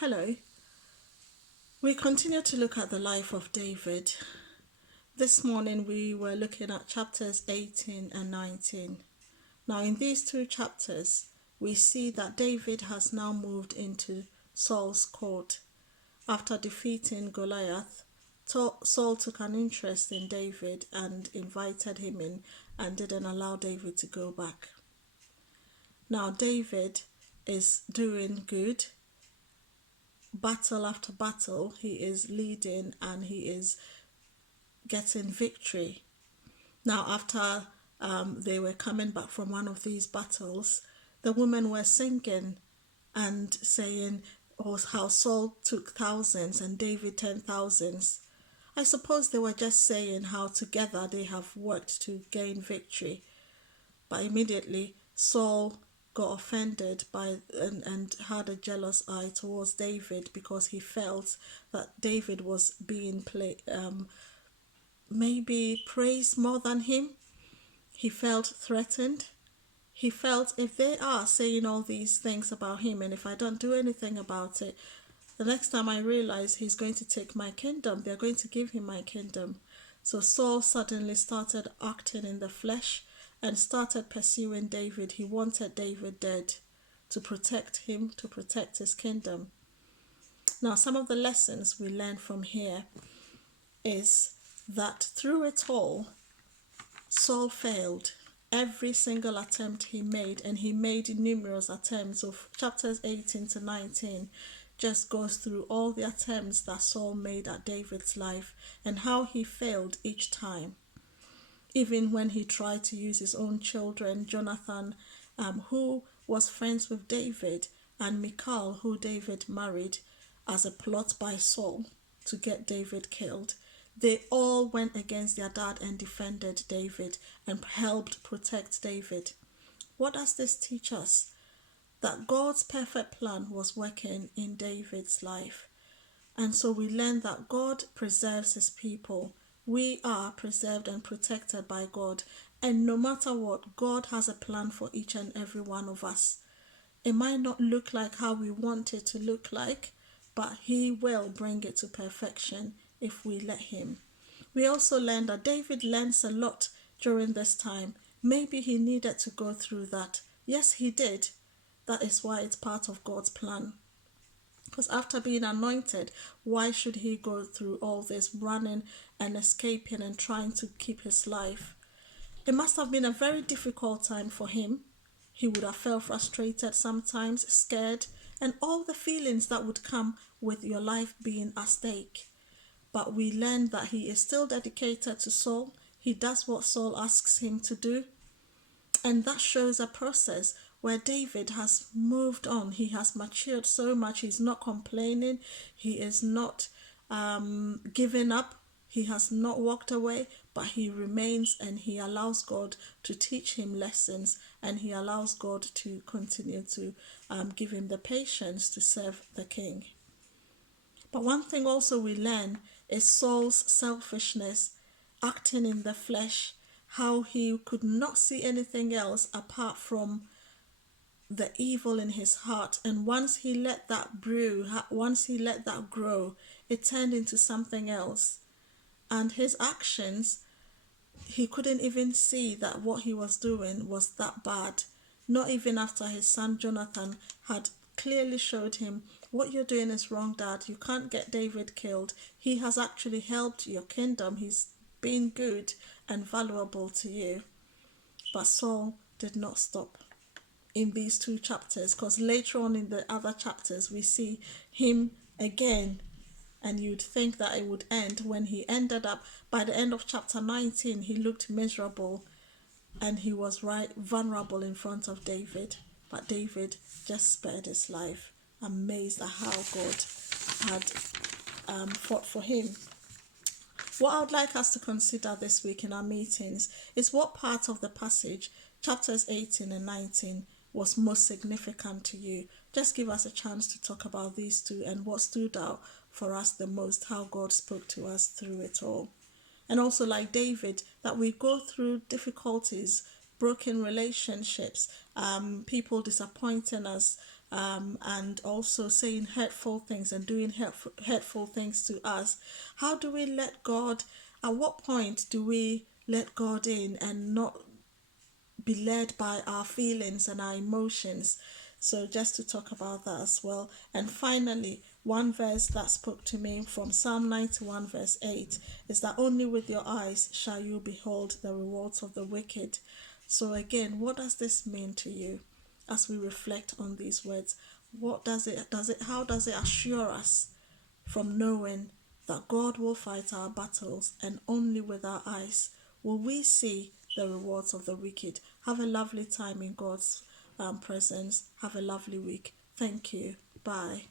Hello. We continue to look at the life of David. This morning we were looking at chapters 18 and 19. Now, in these two chapters, we see that David has now moved into Saul's court. After defeating Goliath, Saul took an interest in David and invited him in and didn't allow David to go back. Now, David is doing good. Battle after battle, he is leading and he is getting victory. Now, after they were coming back from one of these battles, the women were singing and saying how Saul took thousands and David 10,000s. I suppose they were just saying how together they have worked to gain victory. But immediately Saul got offended and had a jealous eye towards David because he felt that David was being maybe praised more than him. He felt threatened. He felt if they are saying all these things about him and if I don't do anything about it, the next time I realize he's going to take my kingdom, they're going to give him my kingdom. So Saul suddenly started acting in the flesh and started pursuing David. He wanted David dead to protect him, to protect his kingdom. Now, some of the lessons we learn from here is that through it all, Saul failed. Every single attempt he made, and he made numerous attempts. Of chapters 18 to 19 just goes through all the attempts that Saul made at David's life and how he failed each time. Even when he tried to use his own children, Jonathan, who was friends with David, and Michal, who David married, as a plot by Saul to get David killed. They all went against their dad and defended David and helped protect David. What does this teach us? That God's perfect plan was working in David's life. And so we learn that God preserves his people. We are preserved and protected by God. And no matter what, God has a plan for each and every one of us. It might not look like how we want it to look like, but he will bring it to perfection if we let him. We also learned that David learns a lot during this time. Maybe he needed to go through that. Yes, he did. That is why it's part of God's plan. Because after being anointed, why should he go through all this running and escaping and trying to keep his life? It must have been a very difficult time for him. He would have felt frustrated sometimes, scared, and all the feelings that would come with your life being at stake. But we learn that he is still dedicated to Saul. He does what Saul asks him to do. And that shows a process where David has moved on. He has matured so much. He's not complaining. He is not giving up. He has not walked away, but he remains and he allows God to teach him lessons, and he allows God to continue to give him the patience to serve the king. But one thing also we learn is Saul's selfishness, acting in the flesh, how he could not see anything else apart from the evil in his heart. And once he let that grow, it turned into something else. And his actions, he couldn't even see that what he was doing was that bad. Not even after his son Jonathan had clearly showed him, what you're doing is wrong, Dad. You can't get David killed. He has actually helped your kingdom. He's been good and valuable to you. But Saul did not stop in these two chapters, because later on in the other chapters we see him again. And you'd think that it would end when he ended up, by the end of chapter 19, he looked miserable and he was vulnerable in front of David. But David just spared his life, amazed at how God had fought for him. What I would like us to consider this week in our meetings is what part of the passage, chapters 18 and 19, was most significant to you. Just give us a chance to talk about these two and what stood out for us the most, how God spoke to us through it all. And also, like David, that we go through difficulties, broken relationships, people disappointing us, and also saying hurtful things and doing hurtful things to us. How do we let God, at what point do we let God in and not be led by our feelings and our emotions? So, just to talk about that as well. And finally, one verse that spoke to me from Psalm 91, verse 8 is that only with your eyes shall you behold the rewards of the wicked. So, again, what does this mean to you as we reflect on these words? What how does it assure us from knowing that God will fight our battles, and only with our eyes will we see the rewards of the wicked? Have a lovely time in God's presence. Have a lovely week. Thank you. Bye.